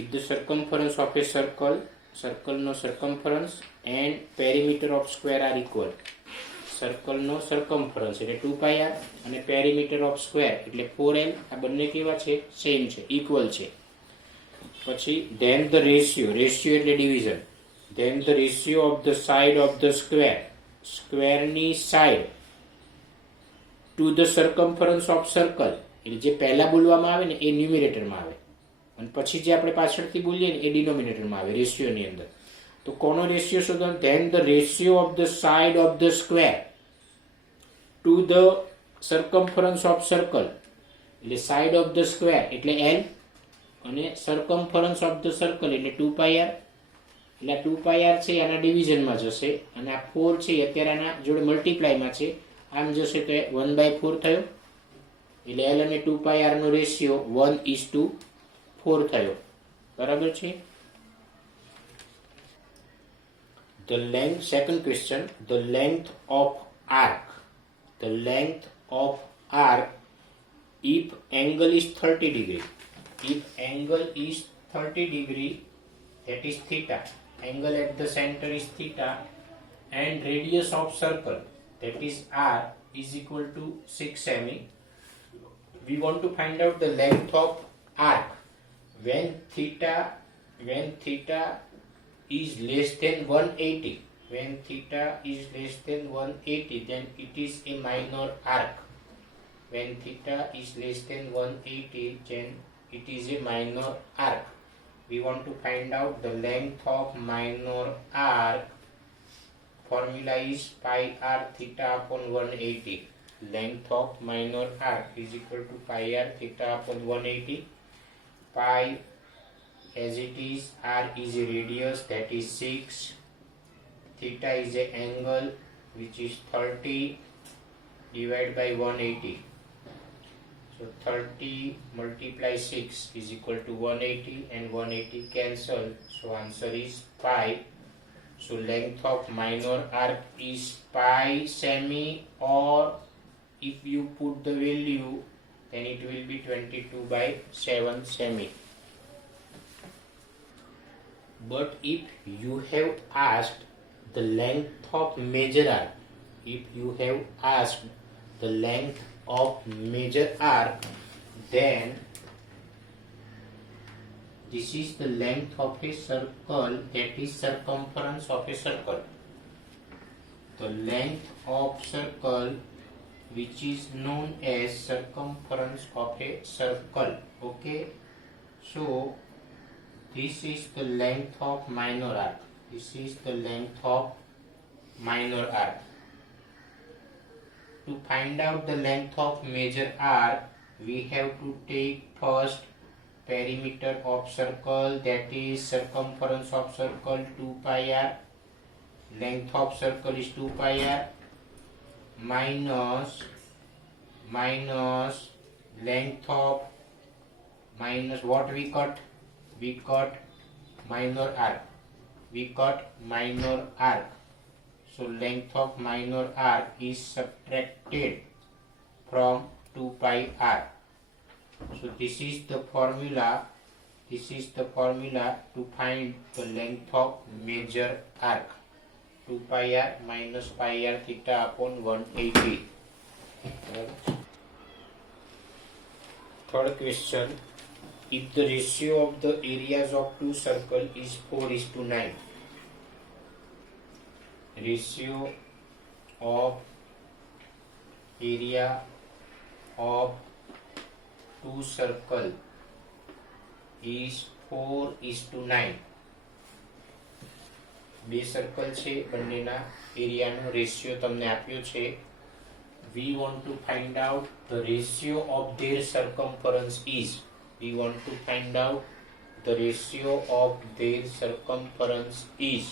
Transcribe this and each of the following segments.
if the circumference of a circle no circumference and perimeter of square are equal. Circle નો circumference એટલે 2πr અને perimeter of square એટલે 4l આ બંને કેવા છે? સેમ છે, ઇક્વલ છે. પછી then the ratio એટલે division. then the ratio of the side of the સ્ક્વેરની side to the circumference of circle એટલે જે પહેલા બોલવામાં આવે ને એ ન્યુમિરેટરમાં આવે અને પછી જે આપણે પાછળથી બોલીએ ને એ ડિનોમિનેટરમાં આવે રેશિયોની અંદર. તો કોનો રેશિયો શોધવાનો? then the ratio of the side of the square to the circumference of circle એટલે side of the square એટલે l અને circumference of the circle એટલે 2πr. એટલે 2πr છે આના ડિવિઝનમાં જશે અને આ 4 છે અત્યારે આના જોડે મલ્ટીપ્લાયમાં છે, આમ જશે તો 1/4 થયો. એટલે l અને 2πr નો રેશિયો 1:4 થયો. બરાબર છે. The length, second question, the length of arc if angle is 30 degree. If angle is 30 degree, that is theta. Angle at the center is theta and radius of circle, that is r, is equal to 6 semi. We want to find out the length of arc when theta is less than 180. When theta is less than 180, then it is a minor arc. When theta is less than 180, then it is a minor arc. We want to find out the length of minor arc. Formula is pi r theta upon 180. Length of minor arc is equal to pi r theta upon 180. Pi as it is, r is a radius, that is 6. Theta is a angle which is 30 divided by 180. So 30 multiply 6 is equal to 180 and 180 cancel. So answer is pi. So length of minor arc is pi semi, or if you put the value then it will be 22/7 semi. But if you have asked the length of major arc, then this is the length of a circle, that is circumference of a circle. The length of circle which is known as circumference of a circle. Okay, so this is the length of minor arc. To find out the length of major arc, we have to take first perimeter of circle, that is circumference of circle 2πr. Length of circle is 2πr minus length of minus what we cut? We cut minor arc. So length of minor arc is subtracted from 2πr. So this is the formula to find the length of major arc. 2πr minus πr theta upon 180. Third question, if the ratio of the areas of two circles is 4:9, ratio of area of two circles is 4:9. બે circle છે, બંનેના એરિયાનો ratio તમને આપ્યો છે. We want to find out the ratio of their circumference is.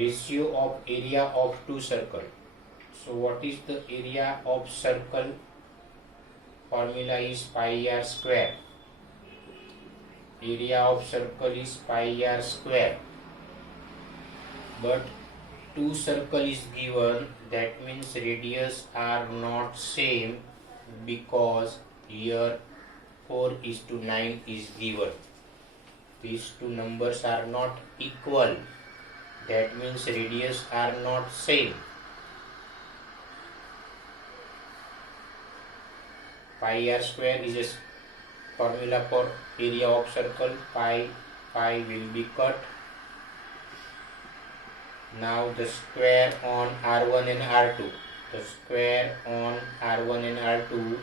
Ratio of area of two circle. So what is the area of circle? Formula is pi r square. Area of circle is pi r square. But two circle is given, that means radius are not same, because here 4:9 is given. these two numbers are not equal. That means radius are not same. Pi r square is a formula for area of circle. Pi will be cut. Now the square on R1 and R2. The square on R1 and R2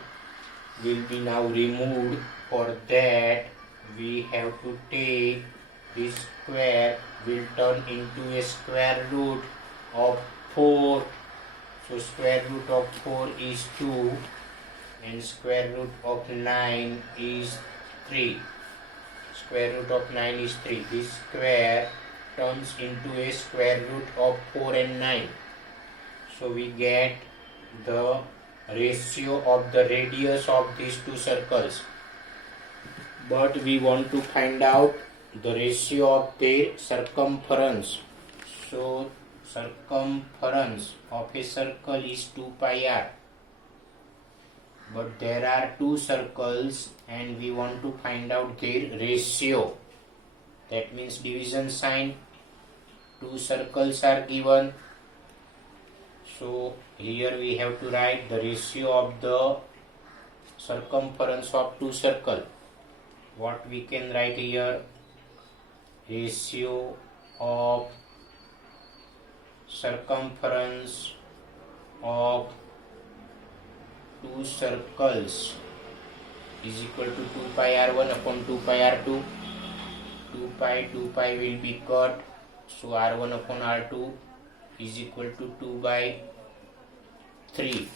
will be now removed. For that we have to take this square will turn into a square root of 4. So square root of 4 is 2 and square root of 9 is 3. Square root of 9 is 3. This square turns into a square root of 4 and 9. So we get the ratio of the radius of these two circles. But we want to find out the ratio of their circumference. So circumference of a circle is 2 pi r. But there are two circles and we want to find out their ratio. That means division sign. Two circles are given. So here we have to write the ratio of the circumference of two circles. What we can write here? Ratio of circumference of two circles is equal to 2 pi r1 upon 2 pi r2. 2 pi will be cut. So r1 upon r2 is equal to 2 by 3.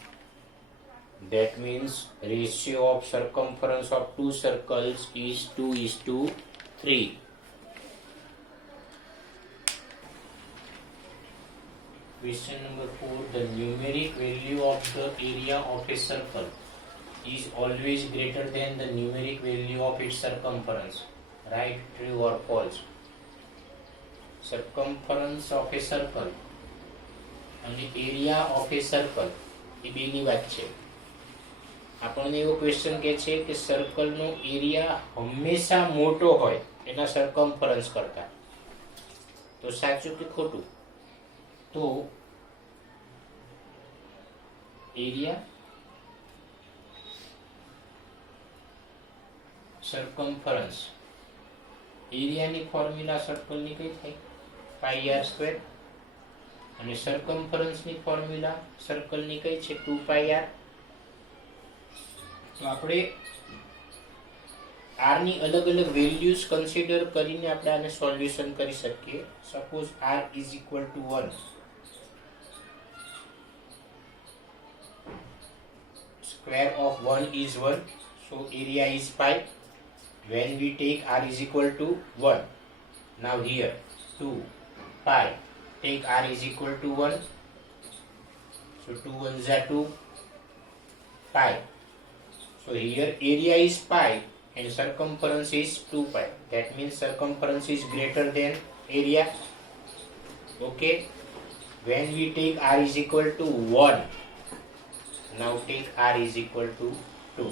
That means ratio of circumference of two circles is 2:3. Question number 4. The numeric value of the area of a circle is always greater than the numeric value of its circumference. Right, true or false? Circumference of a circle અને area of a circle એ બેની વાત છે. આપણને એવો question કહે છે કે સર્કલનો area હંમેશા મોટો હોય એના સરકમફરન્સ કરતા. તો સાચું કે ખોટું? તો એરિયા સરકમફરન્સ એરિયાની ફોર્મ્યુલા સર્કલની કઈ થાય? પાઈ આર સ્ક્વેર. અને સરકમફરન્સની ફોર્મ્યુલા સર્કલની કઈ છે? 2 પાઈ આર. તો આપણે આર ની અલગ અલગ વેલ્યુઝ કન્સિડર કરીને આપણે આને સોલ્યુશન કરી શકીએ. Suppose r is equal to 1. Square of 1 is 1. So area is pi. When we take r is equal to 1. Now here 2 pi. Take r is equal to 1. So 2 1s are 2 pi. So here area is pi and circumference is 2 pi. That means circumference is greater than area. Okay. When we take r is equal to 1. Now take r is equal to 2.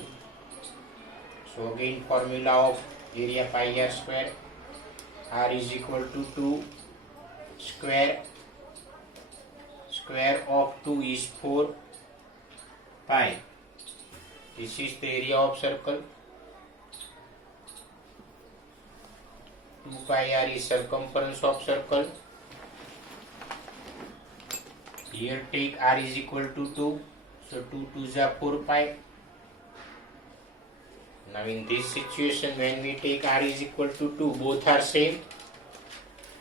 So again formula of area pi r square. R is equal to 2 square. Square of 2 is 4 pi. This is the area of circle. 2 pi r is circumference of circle. Here take r is equal to 2. So 2 2s are 4 pi. Now in this situation when we take r is equal to 2, both are same.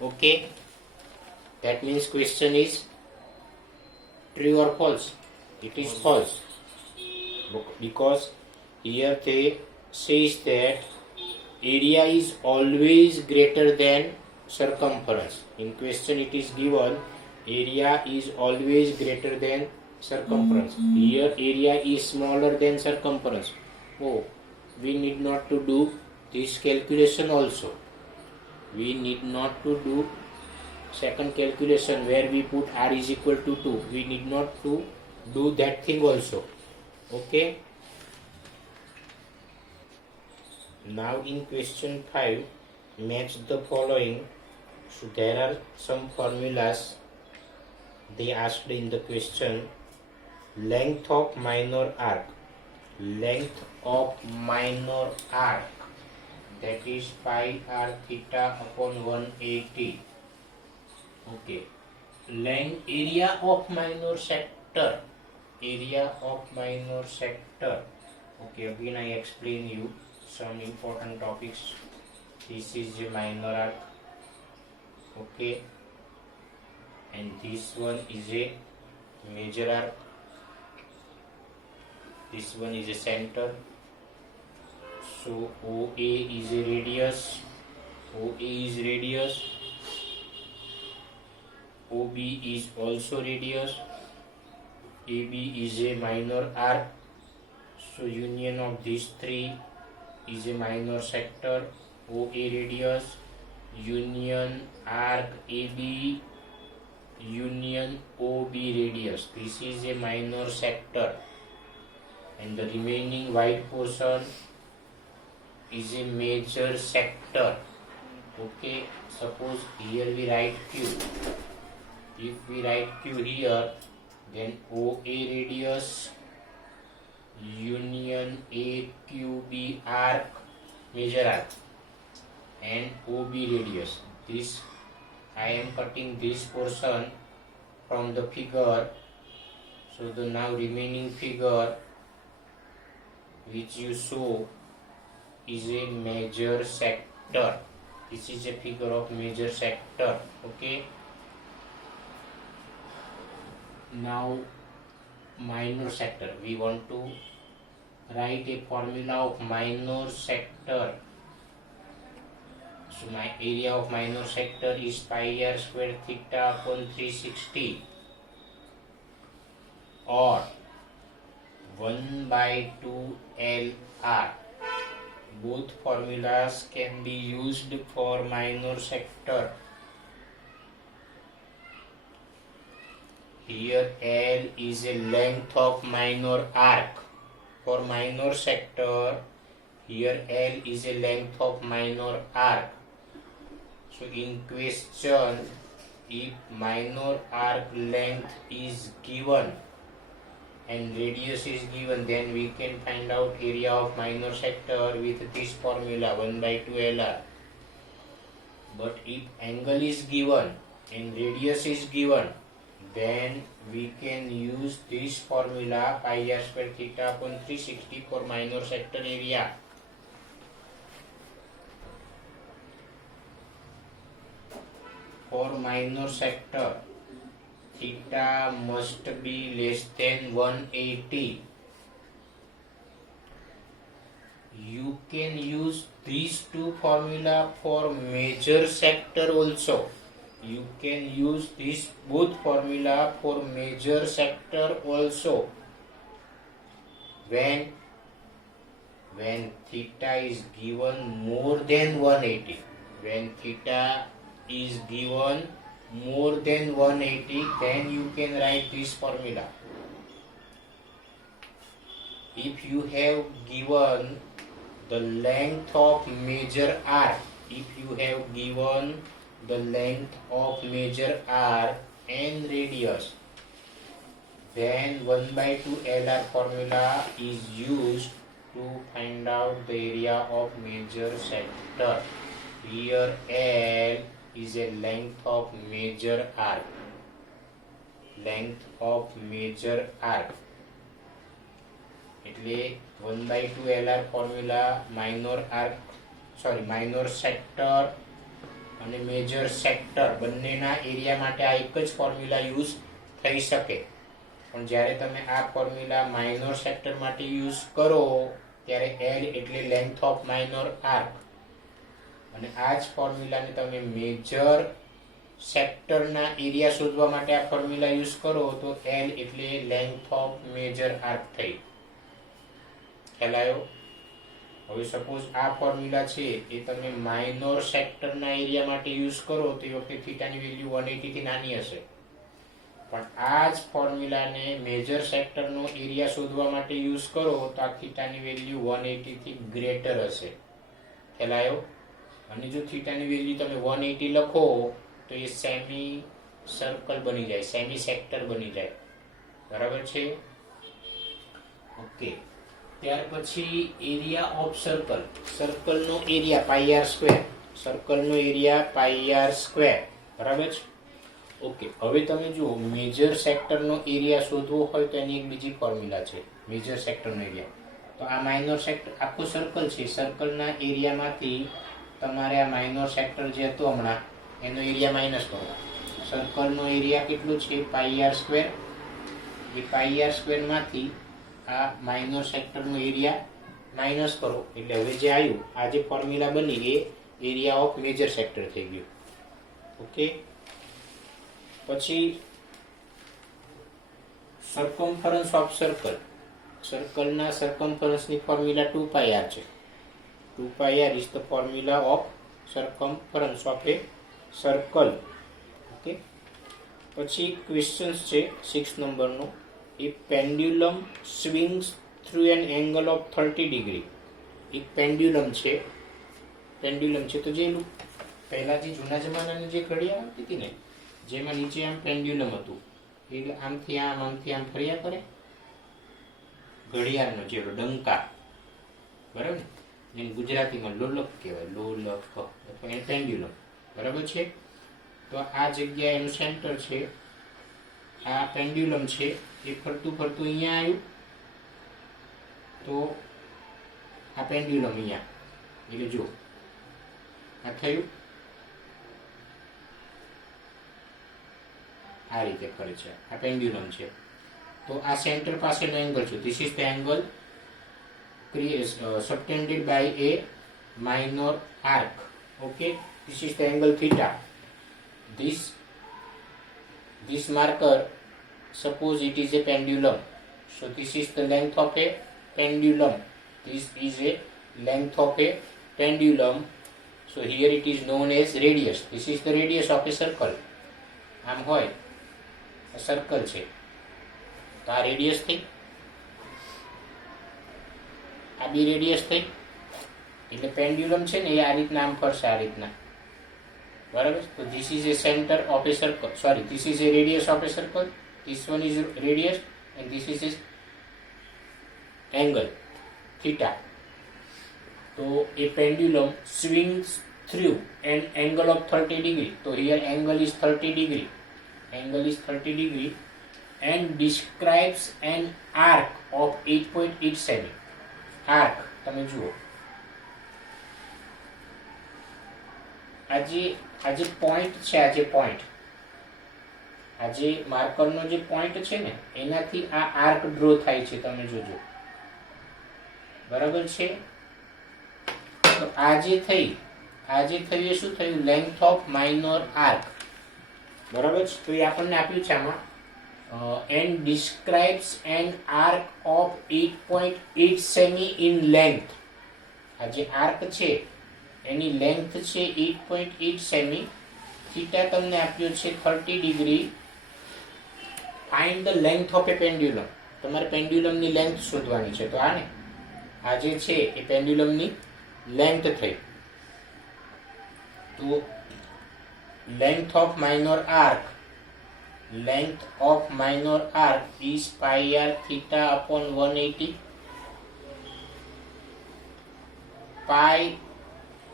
Okay. That means question is true or false? It is false. Because here they says that area is always greater than circumference. In question it is given area is always greater than circumference. Here area is smaller than circumference. Oh, we need not to do this calculation also. We need not to do second calculation where we put r is equal to 2. We need not to do that thing also. Okay. Now in question 5, match the following. So there are some formulas they asked in the question. Length of minor arc. Length of minor arc, that is pi r theta upon 180. Okay. Length area of minor sector. Area of minor sector. Okay, again I explain you some important topics. This is a minor arc. Okay. And this one is a major arc. This one is a center. So OA is a radius. OA is radius. OB is also radius. AB is a minor arc. So union of these three is a minor sector. OA radius, union arc AB, union OB radius. This is a minor sector. And the remaining white portion is a major sector. Okay, suppose here we write Q. If we write Q here, then OA radius, union AQB arc, major arc, and OB radius. This I am cutting this portion from the figure. So the now remaining figure which you show is a major sector. This is a figure of major sector. Okay. Now minor sector. We want to write a formula of minor sector. So my area of minor sector is pi r square theta upon 360, or 1 by 2 LR. Both formulas can be used for minor sector. Here L is a length of minor arc. For minor sector, here L is a length of minor arc. So in question, if minor arc length is given and radius is given, then we can find out area of minor sector with this formula 1 by 2 LR. But if angle is given and radius is given, then we can use this formula pi r square theta upon 360 for minor sector area. For minor sector, theta must be less than 180. You can use these two formula for major sector also. You can use this both formula for major sector also. When theta is given more than 180. When theta is given more than 180, then you can write this formula. If you have given the length of major arc, if you have given the length of major arc and radius, then 1 by 2 LR formula is used to find out the area of major sector. Here L is a length of major arc. Length of major arc. એટલે 1 by 2 LR formula minor sector અને major sector બંનેના area માટે આ એક જ formula use થઈ શકે. પણ જ્યારે તમે આ ફોર્મ્યુલા માઇનોર સેક્ટર માટે યુઝ કરો ત્યારે L એટલે લેન્થ ઓફ માઇનોર આર્ક, અને આ જ ફોર્મ્યુલાને તમે મેજર સેક્ટરના એરિયા શોધવા માટે આ ફોર્મ્યુલા યુઝ કરો તો L એટલે લેન્થ ઓફ મેજર આર્ક થઈ. ખ્યાલ આવ્યો? હવે સપોઝ આ ફોર્મ્યુલા છે એ તમે માઇનોર સેક્ટરના એરિયા માટે યુઝ કરો તો એ વખતે થીટાની વેલ્યુ 180 થી નાની હશે, પણ આ જ ફોર્મ્યુલાને મેજર સેક્ટરનો એરિયા શોધવા માટે યુઝ કરો તો આ થીટાની વેલ્યુ 180 થી ગ્રેટર હશે. ખ્યાલ આવ્યો? અને જો થીટાની વેલ્યુ તમે 180 લખો તો એ સેમી સર્કલ બની જાય, સેમી સેક્ટર બની જાય. બરાબર છે? ઓકે. ત્યાર પછી એરિયા ઓફ સર્કલ. સર્કલનો એરિયા પાઈ આર સ્ક્વેર. સર્કલનો એરિયા પાઈ આર સ્ક્વેર. બરાબર છે? ઓકે. હવે તમે જુઓ, મેજર સેક્ટરનો એરિયા શોધવો હોય તો એની એક બીજી ફોર્મ્યુલા છે, મેજર સેક્ટરનો એરિયા. તો આ માઇનોર સેક્ટર આખું સર્કલ છે, સર્કલના એરિયામાંથી તમારે આ માઇનોર સેક્ટર જે હતો હમણાં એનો એરિયા માઇનસ કરો. સર્કલનો એરિયા કેટલું છે? પાઈ આર સ્ક્વેર. એ પાઈ આર સ્ક્વેરમાંથી આ માઇનોર સેક્ટરનો એરિયા માઇનસ કરો એટલે હવે જે આવ્યું, આ જે ફોર્મ્યુલા બની એ એરિયા ઓફ મેજર સેક્ટર થઈ ગયું. ઓકે. પછી સર્કમફરન્સ ઓફ સર્કલ. સર્કલના સર્કમફરન્સની ફોર્મ્યુલા 2πr છે. 2πr is the formula of circumference of a circle. Okay. પછી ક્વેશ્ચન્સ છે 6 નંબરનો. એક pendulum swings through an angle of 30 degree. એક પેન્ડ્યુલમ છે, તો જે પહેલા જે જૂના જમાનાની જે ઘડિયાળ આવતી હતી ને, જેમાં નીચે આમ પેન્ડ્યુલમ હતું, એટલે આમથી આમ ફર્યા કરે, ઘડિયાળનો જેવો ડંકા, બરાબર ને, જેને ગુજરાતીમાં લોલક કહેવાય, લોલક અથવા એ પેન્ડ્યુલમ. બરાબર છે? તો આ જગ્યાએ એનું સેન્ટર છે, આ પેન્ડ્યુલમ છે, એ ફરતું અહીંયા આવ્યું, તો આ પેન્ડ્યુલમ અહીંયા, એટલે જો આ થયું, આ રીતે ફરે છે, આ પેન્ડ્યુલમ છે. તો આ સેન્ટર પાસેનો એંગલ છે, this is the angle subtended by a minor arc. Okay, this is the angle theta. This marker, suppose it is a pendulum, so this is the length of a pendulum. This is a length of a pendulum, so here it is known as radius. This is the radius of a circle. આમ હોય આ circle છે, તો આ radius થઈ, આ બી radius થઈ, એટલે પેન્ડ્યુલમ છે ને એ આ રીતના આમ ફરશે, આ રીતના. બરાબર? તો this is a centre of a circle, sorry, this is a radius of a circle, this one is radius and this is angle theta. તો a pendulum swings through an angle of 30 degree. તો here angle is 30 degree, angle is 30 degree and describes an arc of 8.8 cm. Arc તમે જુઓ, આજે point છે, આજે માર્કરનો જે point છે ને એનાથી આ આર્ક ડ્રો થાય છે, તમે જોજો. બરાબર છે? તો આજે થયું એ શું થયું? Length of minor arc. બરાબર છે? તો એ આપણને આપ્યું છે આમાં, and describes an arc of 8.8 semi in length. આ જે આર્ક છે એની લેન્થ છે 8.8 સેમી, થીટા તમને આપ્યો છે 30 degree. Find the length of A pendulum. તમારે પેન્ડ્યુલમની લેન્થ શોધવાની છે. તો આ ને, આ જે છે એ પેન્ડ્યુલમની લેન્થ થઈ. તો length of minor arc is pi r theta upon 180. Pi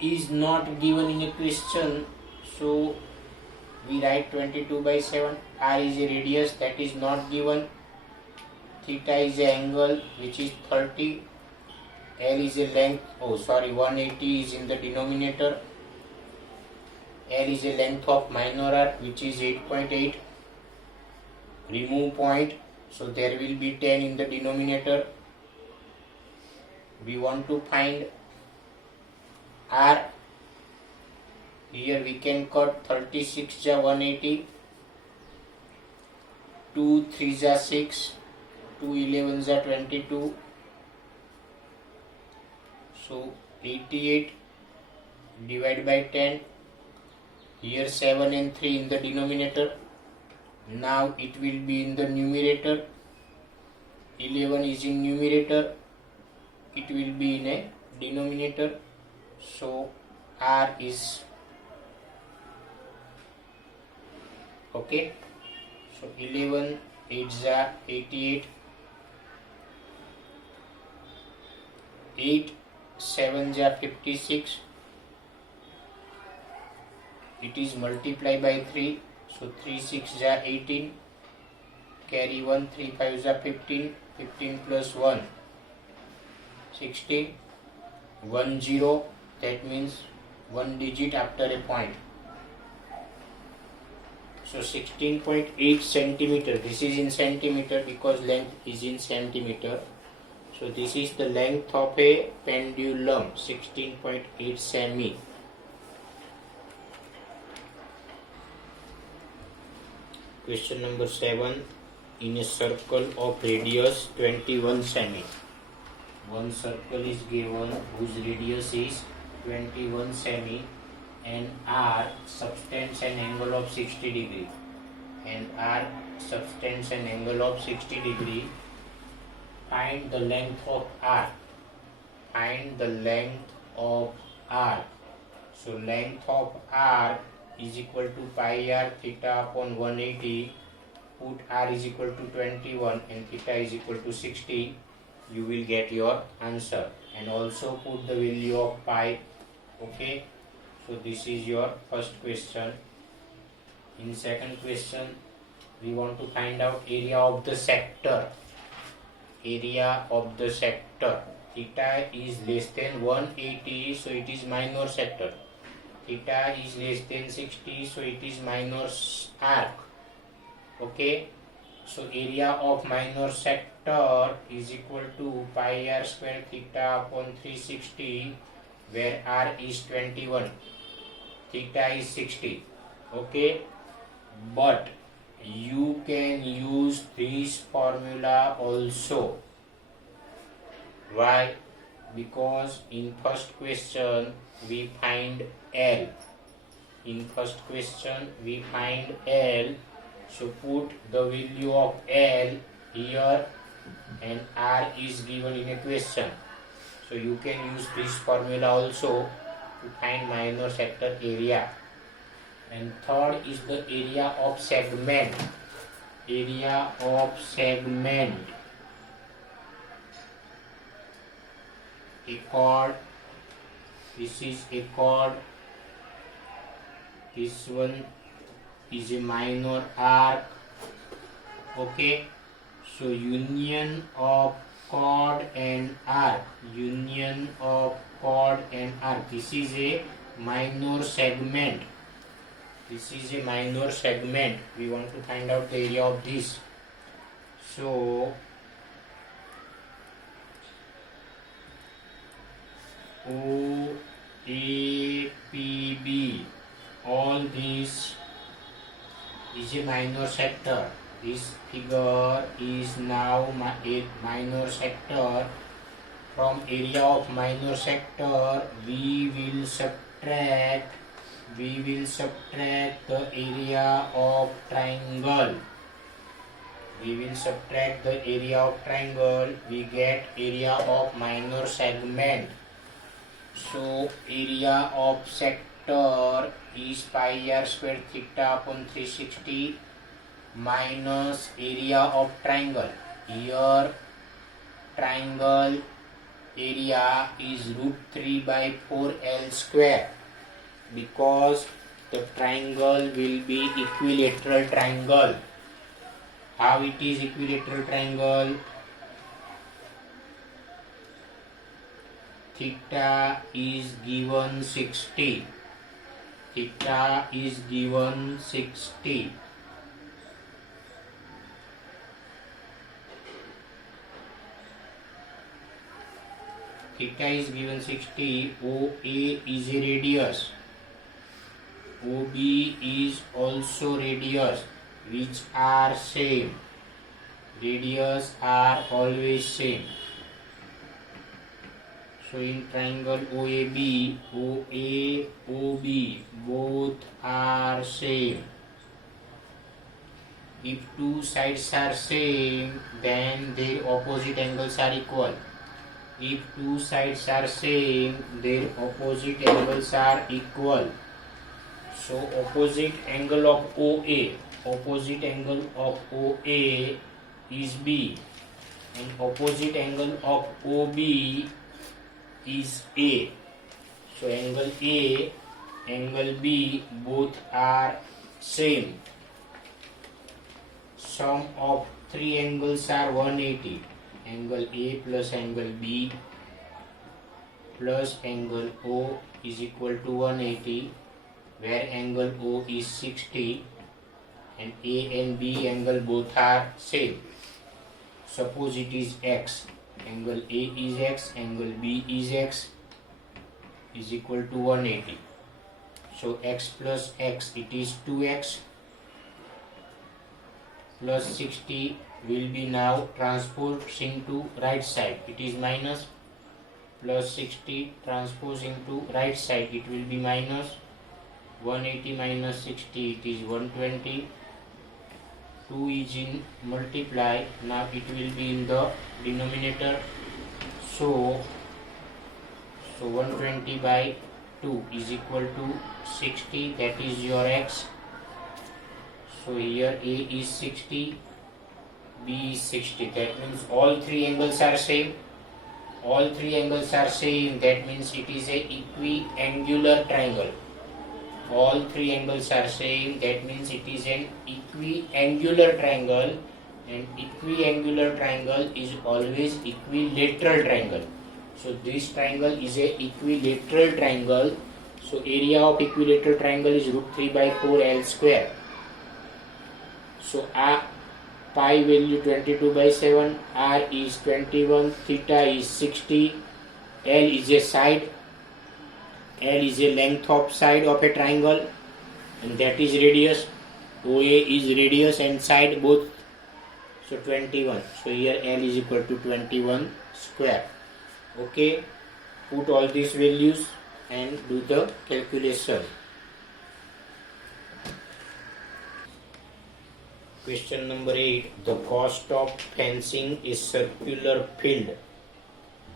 is not given in a question, so we write 22/7. R is a radius that is not given. Theta is an angle which is 30. L is a length, 180 is in the denominator. L is a length of minor arc which is 8.8. Remove point, so there will be 10 in the denominator. We want to find R. Here we can cut 36 ja 180, 2 3 ja 6, 2 11 ja 22, so 88 divided by 10. Here 7 and 3 in the denominator. Now it will be in the numerator. 11 is in numerator. It will be in a denominator. So R is okay. So 11 8s are 88, 8 7s are 56. It is multiplied by 3, so 3 6s are 18. Carry 1, 3 5s are 15. 15 plus 1 16. 1 0, that means one digit after a point. So 16.8 centimeter. This is in centimeter because length is in centimeter. So this is the length of a pendulum, 16.8 semi. Question number 7. In a circle of radius 21 semi, one circle is given whose radius is 21 semi and R subtends an angle of 60 degree. And R subtends an angle of 60 degree. Find the length of R. Find the length of R. So length of R is equal to pi r theta upon 180. Put R is equal to 21 and theta is equal to 60. You will get your answer. And also put the value of pi. Okay. So this is your first question. In second question, we want to find out area of the sector. Area of the sector. Theta is less than 180, so it is minor sector. Theta is less than 60, so it is minor arc. Okay, so area of minor sector is equal to pi r square theta upon 360, where r is 21, theta is 60. Okay, but you can use this formula also. Why? Because in first question we find L. In first question we find L. So put the value of L here and R is given in a question. So you can use this formula also to find minor sector area. And third is the area of segment. Area of segment. A chord. This is a chord. This one is a minor arc. Okay, so union of chord and arc. Union of chord and arc. This is a minor segment. This is a minor segment. We want to find out the area of this. So O, A, P, B, all these is a minor sector. This figure is now a minor sector. From area of minor sector, we will subtract the area of triangle. We will subtract the area of triangle. We get area of minor segment. So area of sector is pi r square theta upon 360 minus area of triangle. Here triangle area is root 3 by 4l square, because the triangle will be equilateral triangle. How it is equilateral triangle? Theta is given 60. Theta is given 60. Theta is given 60. OA is a radius. OB is also radius, which are same. Radius are always same. So in triangle OAB, OA, OB, both are same. If two sides are same, then their opposite angles are equal. if two sides are same, their opposite angles are equal. So opposite angle of OA is B, and opposite angle of OB is A. So angle A, angle B, both are same. Sum of three angles are 180. Angle A plus angle B plus angle O is equal to 180, where angle O is 60 and A and B angle both are same. Suppose it is X. Angle A is X, angle B is X, is equal to 180. So X plus X, it is 2X plus 60 will be now transposing to right side. It is minus, plus 60 transposing to right side. It will be minus. 180 minus 60, it is 120. 2 is in multiply. Now it will be in the denominator. So 120 by 2 is equal to 60. That is your X. So here A is 60, B is 60. That means all three angles are same. All three angles are same. That means it is a equiangular triangle. All three angles are same. That means it is an equiangular triangle, and equiangular triangle is always equilateral triangle. So this triangle is a equilateral triangle. So area of equilateral triangle is root 3 by 4 L square. So pi value 22 by 7, r is 21, theta is 60, L is a side, L is a length of side of a triangle, and that is radius. OA is radius and side both. So 21. So here L is equal to 21 square. Okay, put all these values and do the calculation. Question number 8. The cost of fencing is circular field.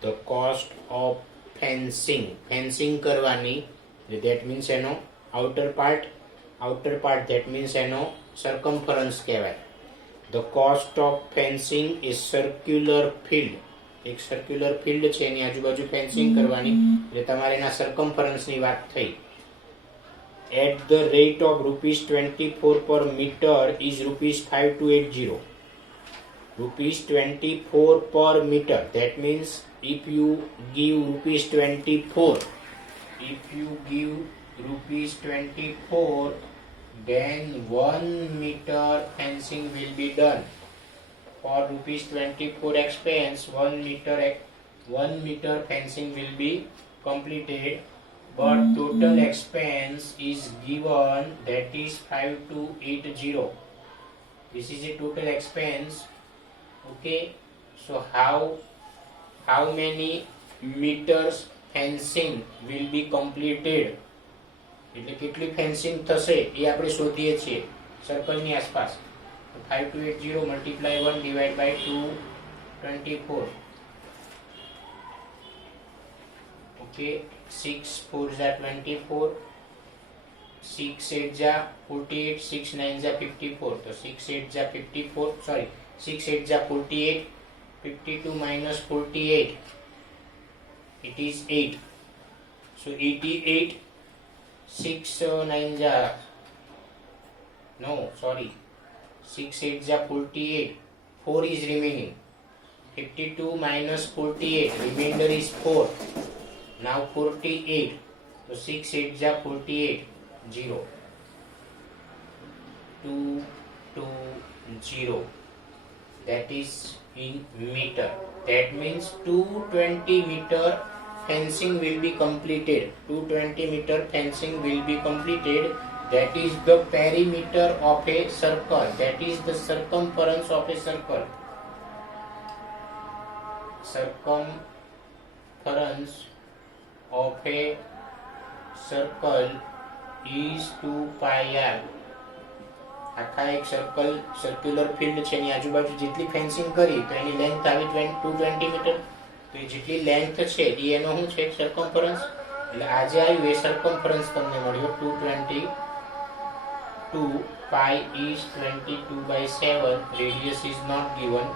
The cost of fencing करवानी, that means I know outer part, that means I know circumference कहेवाय. The cost of fencing is circular field. एक circular field છે, એની આજુબાજુ fencing કરવાની, એટલે તમારે એના circumference ની વાત થઈ. At the rate of rupees 24 per meter is rupees 5280. Rupees 24 per meter. That means if you give rupees 24, then 1 meter fencing will be done. For rupees 24 expense, 1 meter fencing will be completed. But total expense is given, that is 5280. This is a total expense. Okay, so how many meters fencing will be completed, એટલે કેટલી fencing થશે એ આપણે શોધીએ છીએ સર્કલની આસપાસ. 5280 multiply 1 divide by 224. Okay, 6 4 जा 24, 6 8 जा 48, 6 9 जा 54. तो 6 8 जा 54, sorry, 6 8 जा 48, 52 minus 48, it is 8. So 88, 6 9 जा, no, sorry, 6 8 जा 48, 4 is remaining. 52 minus 48, remainder is 4. Now 48, so 6 8 जा 48, 0, 2 2 0. That is in meter. That means 220 meter fencing will be completed. 220 meter fencing will be completed. That is the perimeter of a circle. That is the circumference of a circle. Circumference of a circle is 2 pi r. આખા એક circular field છે, એની આજુબાજુ જેટલી fencing કરી તો એની length આવી 220 metre. તો એ જેટલી લેન્થ છે એ એનો શું છે સર્કમ્ફરન્સ. એટલે આજે આવ્યું એ સર્કમ્ફરન્સ તમને મળ્યો 222 pi is 22/7. Radius is not given,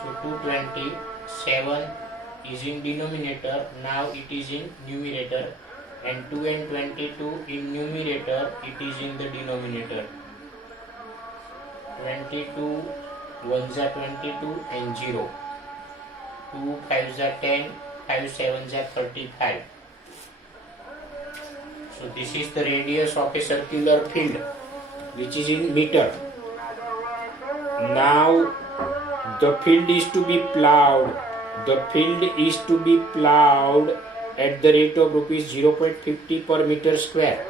so 227 is in denominator. Now it is in numerator, and 2 and 22 in numerator, it is in the denominator. 22 1s are 22 and 0. 2 5s are 10, 5 7s are 35. So this is the radius of a circular field, which is in meter. Now the field is to be plowed. The field is to be plowed at the rate of rupees 0.50 per meter square.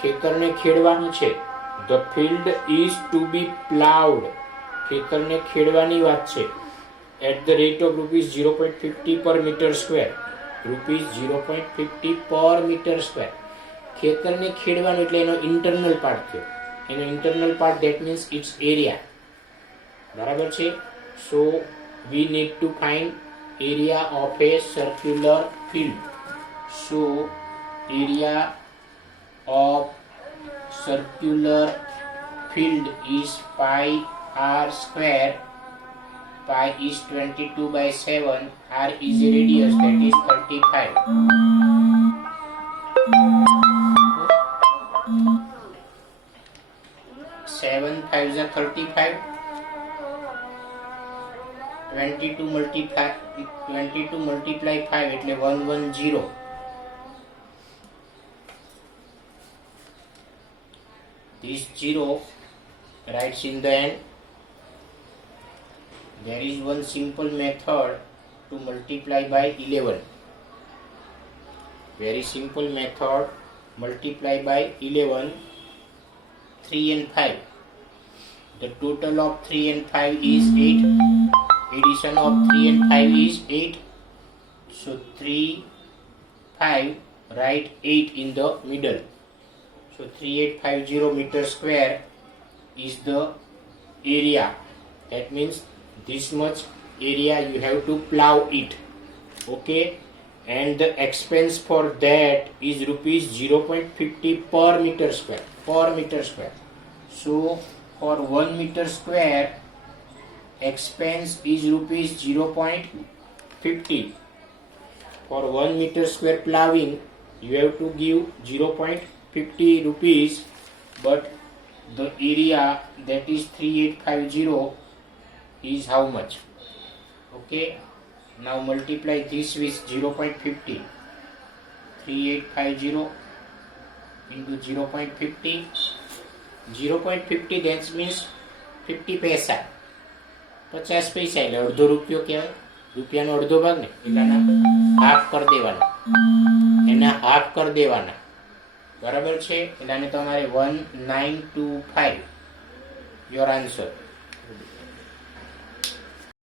ખેતરને ખેડવાનું છે. The field is to be plowed. ખેતરને ખેડવાની વાત છે. At the rate of rupees 0.50 per meter square. Rupees 0.50 per meter square. ખેતરને ખેડવાનું એટલે એનો internal part થયો. એનો internal part that means its area. બરાબર છે. So we need to find area of a circular field. So area of circular field is pi r square. Pi is 22/7. R is a radius, that is 35. 7 5s are 35. 22 multiply 5 એટલે 110. This 0 writes in the end. There is one simple method to multiply by 11. Very simple method. Multiply by 11. 3 and 5. The total of 3 and 5 is 8. Addition of 3 and 5 is 8. So 3, 5, write 8 in the middle. So 3850 meter square is the area. That means this much area you have to plow it. Okay, and the expense for that is rupees 0.50 per meter square. Per meter square. So for 1 meter square, expense is rupees 0.50. For 1 meter square plowing, you have to give 0.50 rupees, but the area that is 3850 is how much? Okay, now multiply this with 0.50. 3850 into 0.50. 0.50 that means 50 પૈસા. 50 પૈસા એટલે અડધો રૂપિયો કહેવાય. રૂપિયાનો અડધો ભાગ ને એટલે હાફ કરી દેવાના. એના હાફ કરી દેવાના. બરાબર છે. એટલે તમારે 1925 યોર આન્સર.